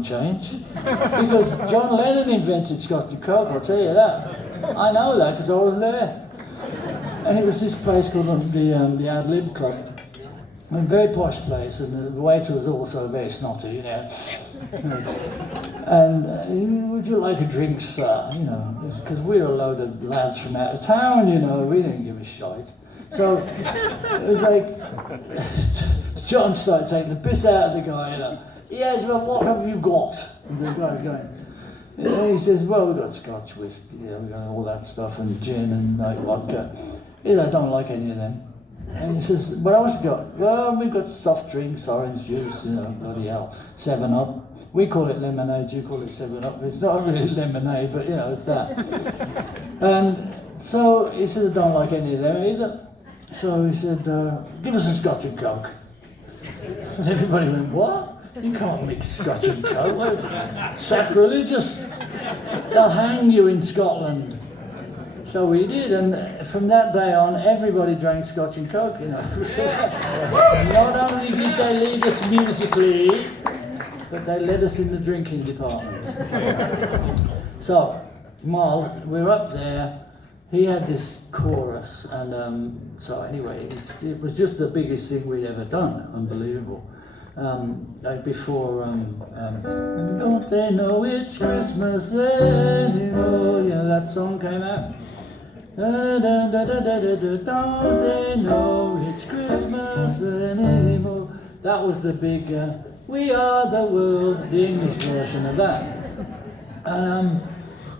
change. Because John Lennon invented Scotch and Coke, I'll tell you that. I know that because I was there. And it was this place called the Ad Lib Club. I mean, very posh place, and the waiter was also very snotty, you know. And would you like a drink, sir? You know, because we were a load of lads from out of town, you know, we didn't give a shite. So it was like, John started taking the piss out of the guy, you know. Yes, well, what have you got? And the guy's going, and he says, well, we've got Scotch whiskey, you know, we've got all that stuff, and gin and like vodka. He says, I don't like any of them. And he says, what else you got? Well, we've got soft drinks, orange juice, you know, bloody hell, 7-Up. We call it lemonade, you call it 7-Up. It's not really lemonade, but you know, it's that. And so he said, I don't like any of them either. So he said, give us a Scotch and Coke. And everybody went, what? You can't mix Scotch and Coke. Well, it's sacrilegious. They'll hang you in Scotland. So we did, and from that day on, everybody drank Scotch and Coke, you know. Not only did they lead us musically, but they led us in the drinking department. So, Mull, we were up there, he had this chorus, and so anyway, it was just the biggest thing we'd ever done, unbelievable. Like before, don't they know it's Christmas anymore? Yeah, that song came out. Don't they know it's Christmas anymore? That was the big, we are the world, the English version of that. And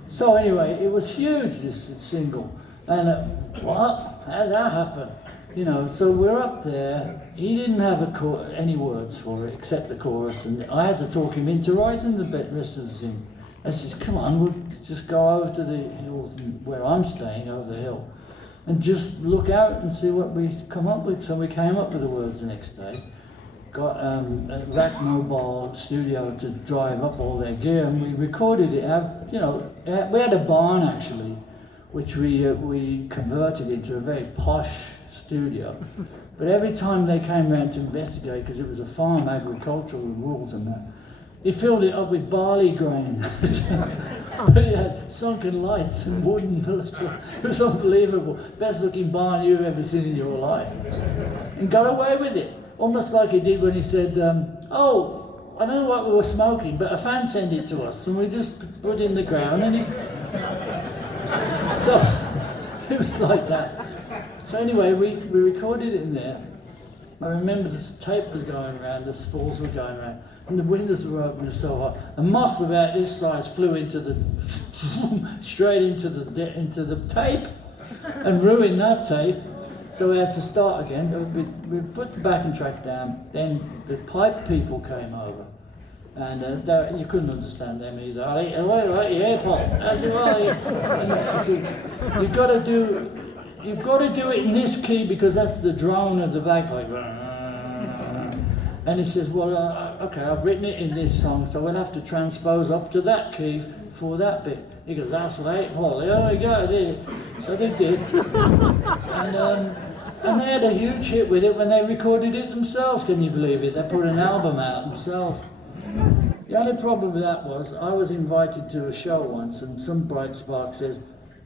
so anyway, it was huge, this single. And what? How did that happen? You know, so we're up there. He didn't have any words for it except the chorus, and I had to talk him into writing the rest of the thing. I says, come on, we'll just go over to the hills where I'm staying, over the hill, and just look out and see what we come up with. So we came up with the words the next day, got a Rack Mobile studio to drive up all their gear, and we recorded it out. You know, we had a barn actually, which we converted into a very posh studio. But every time they came around to investigate, because it was a farm, agricultural rules and that, he filled it up with barley grain. But it had sunken lights and wooden pillars. It was unbelievable. Best looking barn you've ever seen in your life. And got away with it. Almost like he did when he said, oh, I don't know what we were smoking, but a fan sent it to us. And we just put it in the ground and so it was like that. So anyway, we recorded it in there. I remember this tape was going around, the spools were going around, and the windows were open, it was so hot. A moth about this size flew straight into the tape and ruined that tape. So we had to start again. We put the backing track down, then the pipe people came over. And you couldn't understand them either. Yeah, Paul, how's it well? You've got to do it in this key because that's the drone of the bagpipe. And he says, well, okay, I've written it in this song, so we'll have to transpose up to that key for that bit. He goes, that's right, Paul. There we go, did it. So they did. And they had a huge hit with it when they recorded it themselves. Can you believe it? They put an album out themselves. The only problem with that was I was invited to a show once, and some bright spark says,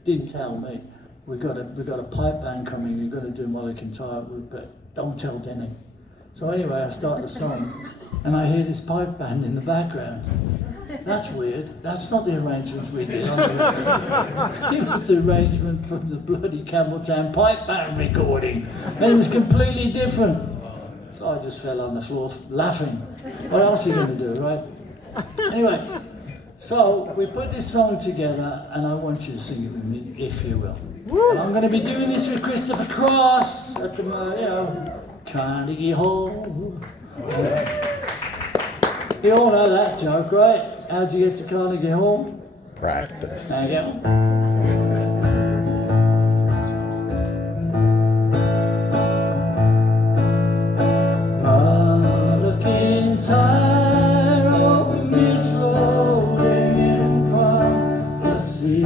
didn't tell me. We've got a pipe band coming, we've got to do Mull of Kintyre, but don't tell Denny. So anyway, I start the song, and I hear this pipe band in the background. That's weird, that's not the arrangements we did. It was the arrangement from the bloody Campbelltown pipe band recording, and it was completely different. So I just fell on the floor laughing. What else are you going to do, right? Anyway, so we put this song together, and I want you to sing it with me, if you will. And I'm going to be doing this with Christopher Cross at the, Carnegie Hall. You all know that joke, right? How'd you get to Carnegie Hall? Practice. There you go. Mull of Kintyre, oh, mist rolling in from the sea.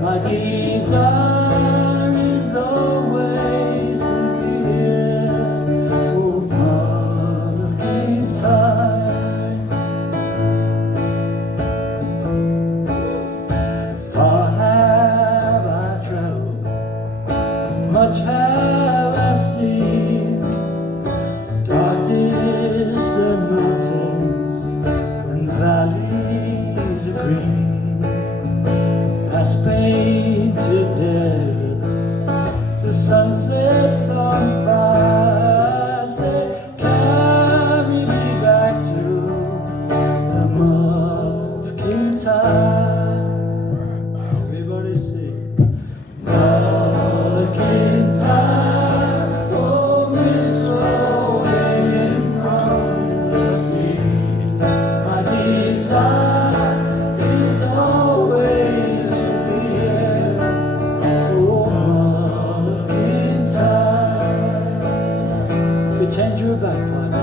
My desire is always to be here, oh, Mull of Kintyre. desire is always to be here. Oh, Mull of Kintyre. Pretend you're a bagpipe now.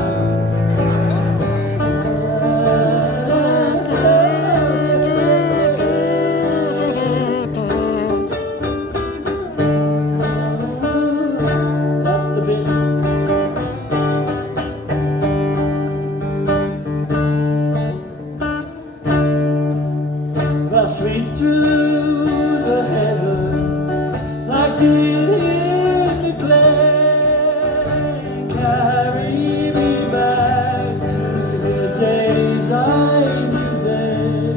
That's the bit. I sweep through the heaven like deer in the glen. Carry me back to the days I knew then.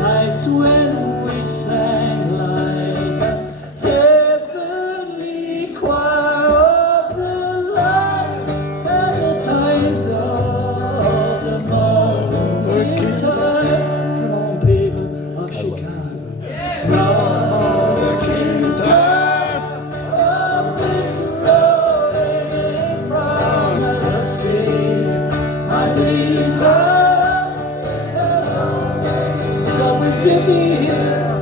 Nights when we sang like a heavenly choir of the light, and the times of the Mull of Kintyre. Chicago, Mull of Kintyre, up this road from the sea. My desire is always to be here.